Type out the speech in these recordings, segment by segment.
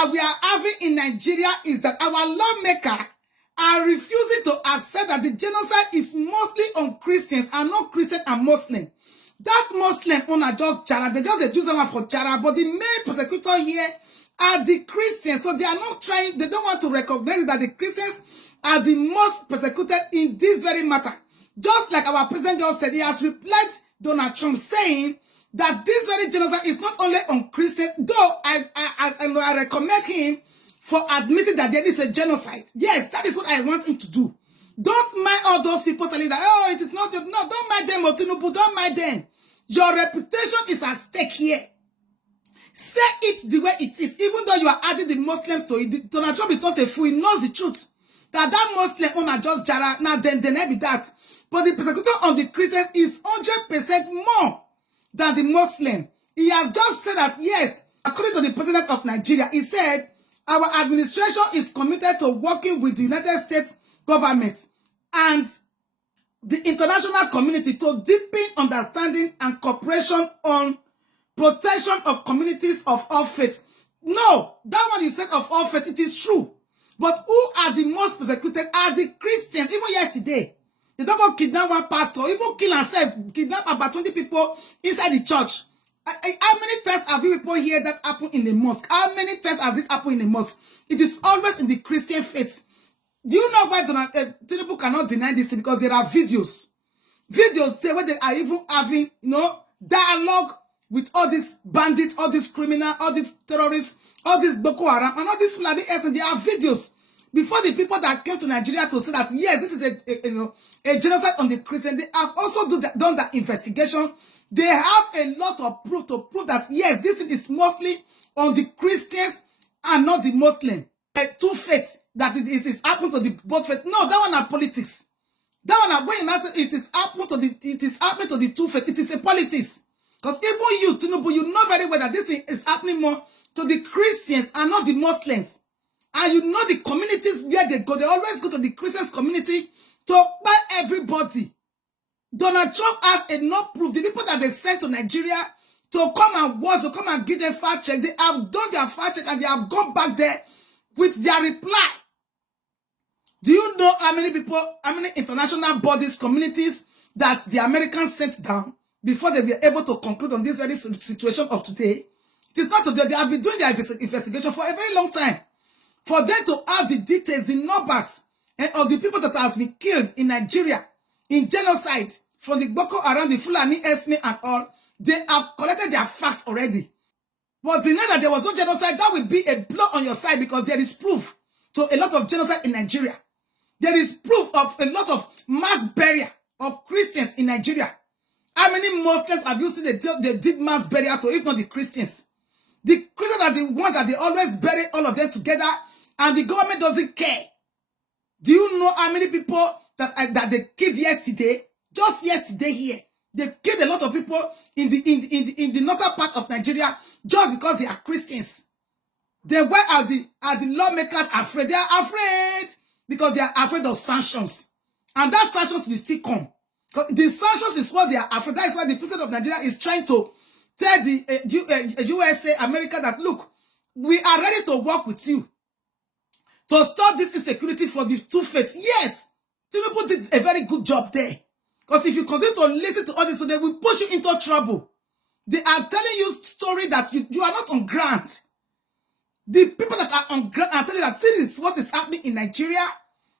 that we are having in Nigeria is that our lawmakers are refusing to accept that the genocide is mostly on Christians and not Christian and Muslim. That Muslim owner just jara, they just do someone for jara, but the main persecutor here are the Christians. So they are not trying, they don't want to recognize that the Christians are the most persecuted in this very matter. Just like our president just said, he has replied Donald Trump saying that this very genocide is not only on Christians, though I recommend him for admitting that there is a genocide. Yes, that is what I want him to do. Don't mind all those people telling that, oh, it is not, no, don't mind them, Tinubu, don't mind them. Your reputation is at stake here. Say it the way it is, even though you are adding the Muslims to it. Donald Trump is not a fool, he knows the truth. That Muslim owner just jara, now then be that. But the persecution on the Christians is 100% more than the Muslim. He has just said that, yes, according to the president of Nigeria, he said, our administration is committed to working with the United States government and the international community to deepen understanding and cooperation on protection of communities of all faiths. No, that one is said of all faiths, it is true. But who are the most persecuted are the Christians. Even yesterday, they don't go kidnap one pastor, even kill and self, kidnap about 20 people inside the church. How many times have you people hear that happen in the mosque? How many times has it happened in the mosque? It is always in the Christian faith. Do you know why Tinubu cannot deny this thing? Because there are videos. Videos where they are even having, dialogue with all these bandits, all these criminals, all these terrorists, all these Boko Haram, and all these bloody else, and there are videos. Before the people that came to Nigeria to say that, yes, this is a genocide on the Christian, they have also done that investigation. They have a lot of proof to prove that, yes, this thing is mostly on the Christians and not the Muslim. Two faiths, that it is happening to the both faiths. No, that one are politics. That one are when you say it is happening to the two faiths. It is a politics. Because even you, Tinubu, you know very well that this thing is happening more to the Christians and not the Muslims. And you know the communities where they go. They always go to the Christians community to buy everybody. Donald Trump has enough proof. The people that they sent to Nigeria to come and watch, to come and give them fact check, they have done their fact check and they have gone back there with their reply. Do you know how many people, how many international bodies, communities that the Americans sent down before they were able to conclude on this very situation of today? It is not today. They have been doing their investigation for a very long time. For them to have the details, the numbers of the people that has been killed in Nigeria, in genocide, from the Boko Haram, the Fulani, Esme, and all, they have collected their facts already. But deny that there was no genocide, that will be a blow on your side because there is proof to a lot of genocide in Nigeria. There is proof of a lot of mass burial of Christians in Nigeria. How many Muslims have you seen they did mass burial to, if not the Christians? The Christians are the ones that they always bury all of them together and the government doesn't care. Do you know how many people that they killed yesterday? Just yesterday here. They killed a lot of people in the northern part of Nigeria just because they are Christians. Then why are the lawmakers afraid? They are afraid because they are afraid of sanctions. And that sanctions will still come. The sanctions is what they are afraid. That is why the president of Nigeria is trying to tell the USA, America that, look, we are ready to work with you to stop this insecurity for the two faiths. Yes, Tinubu did a very good job there. Because if you continue to listen to all this, they will push you into trouble. They are telling you story that you are not on ground. The people that are on ground are telling you that this is what is happening in Nigeria,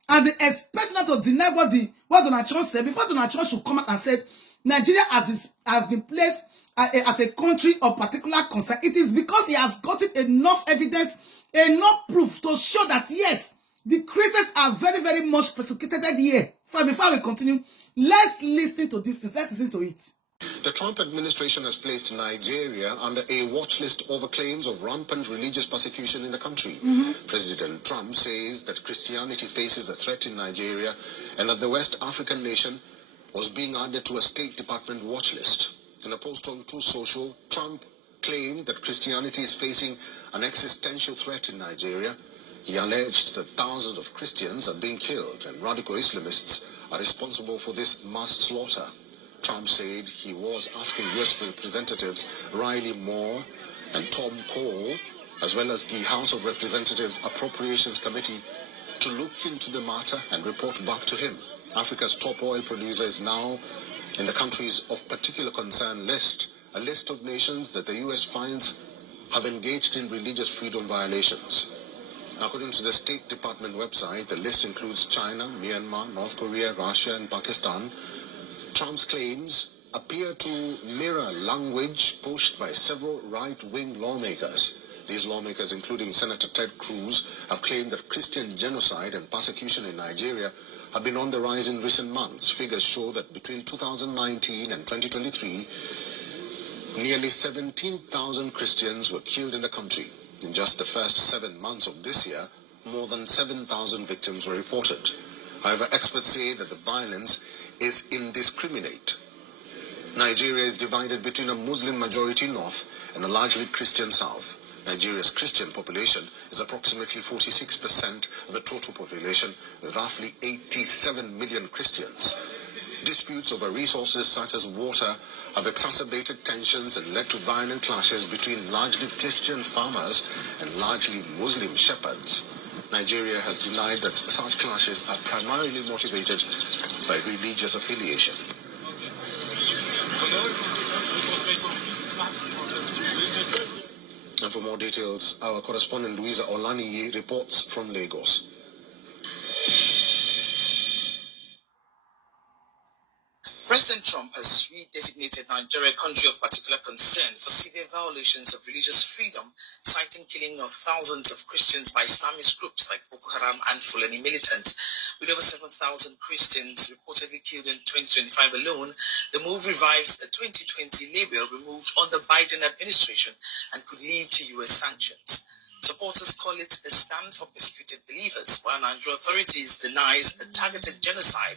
and they expect not to deny what Donald Trump said. Before Donald Trump should come out and say Nigeria has been placed as a country of particular concern, it is because he has gotten enough evidence, enough proof to show that yes, the Christians are very, very much persecuted here. Before we continue, let's listen to this. Let's listen to it. The Trump administration has placed Nigeria under a watch list over claims of rampant religious persecution in the country. President Trump says that Christianity faces a threat in Nigeria and that the West African nation was being added to a State Department watch list. In a post on Truth Social, Trump claimed that Christianity is facing an existential threat in Nigeria. He alleged that thousands of Christians are being killed and radical Islamists are responsible for this mass slaughter. Trump said he was asking U.S. Representatives Riley Moore and Tom Cole as well as the House of Representatives Appropriations Committee, to look into the matter and report back to him. Africa's top oil producer is now in the countries of particular concern list, a list of nations that the US finds have engaged in religious freedom violations. According to the State Department website, the list includes China, Myanmar, North Korea, Russia, and Pakistan. Trump's claims appear to mirror language pushed by several right-wing lawmakers. These lawmakers, including Senator Ted Cruz, have claimed that Christian genocide and persecution in Nigeria have been on the rise in recent months. Figures show that between 2019 and 2023, nearly 17,000 Christians were killed in the country. In just the first 7 months of this year, more than 7,000 victims were reported. However, experts say that the violence is indiscriminate. Nigeria is divided between a Muslim-majority north and a largely Christian south. Nigeria's Christian population is approximately 46% of the total population, with roughly 87 million Christians. Disputes over resources such as water have exacerbated tensions and led to violent clashes between largely Christian farmers and largely Muslim shepherds. Nigeria has denied that such clashes are primarily motivated by religious affiliation. And for more details, our correspondent Louisa Olaniyi reports from Lagos. President Trump has redesignated Nigeria a country of particular concern for severe violations of religious freedom, citing killing of thousands of Christians by Islamist groups like Boko Haram and Fulani militants. With over 7,000 Christians reportedly killed in 2025 alone, the move revives a 2020 label removed under Biden administration and could lead to U.S. sanctions. Supporters call it a stand for persecuted believers, while Nigerian authorities denies a targeted genocide,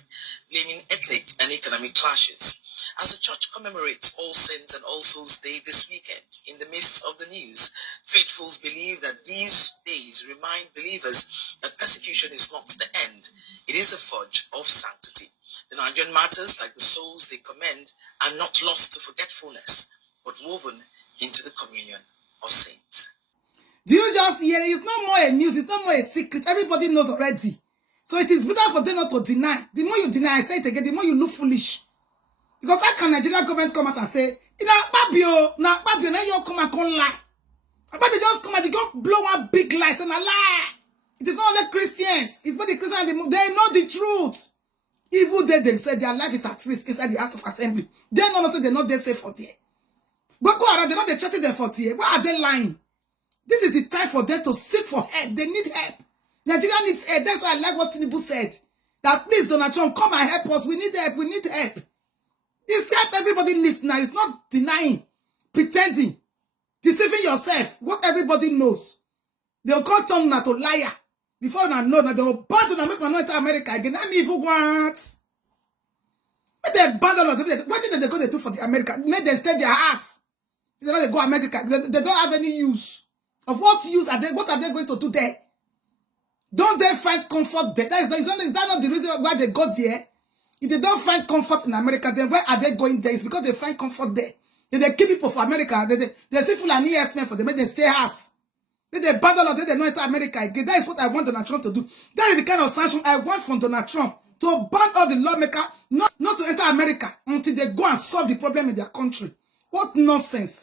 blaming ethnic and economic clashes. As the church commemorates All Saints and All Souls Day this weekend, in the midst of the news, faithfuls believe that these days remind believers that persecution is not the end. It is a forge of sanctity. The Nigerian martyrs, like the souls they commend, are not lost to forgetfulness, but woven into the communion of saints. Do you just hear? It's no more a news. It's no more a secret. Everybody knows already. So it is better for them not to deny. The more you deny, I say it again, the more you look foolish. Because how can Nigerian government come out and say, now you come and lie. Babio just come and they go blow one big lie and a lie. It is not only Christians. It's both the Christians and they know the truth. Even they said their life is at risk inside the House of Assembly. They don't say they're not there safe for there. But go around, they're not chatting there for there. Why are they lying? This is the time for them to seek for help. They need help. Nigeria needs help. That's why I like what Tinubu said. That please, Donald Trump, come and help us. We need help. We need help. It's help everybody needs now. It's not denying, pretending, deceiving yourself. What everybody knows. They'll call Tom to liar. Before I know that they will ban to make not enter America again. I mean, even want. When they ban all of them, what did they go to do for the America? Make them stay their ass. They don't go America. They don't have any use. Of what use are they? What are they going to do there? Don't they find comfort there? Is that not the reason why they got there? If they don't find comfort in America, then where are they going there? It's because they find comfort there. They keep people for America. They see full and ES-men for them. They stay house. They battle or they don't enter America again. That is what I want Donald Trump to do. That is the kind of sanction I want from Donald Trump. To ban all the lawmakers not to enter America until they go and solve the problem in their country. What nonsense.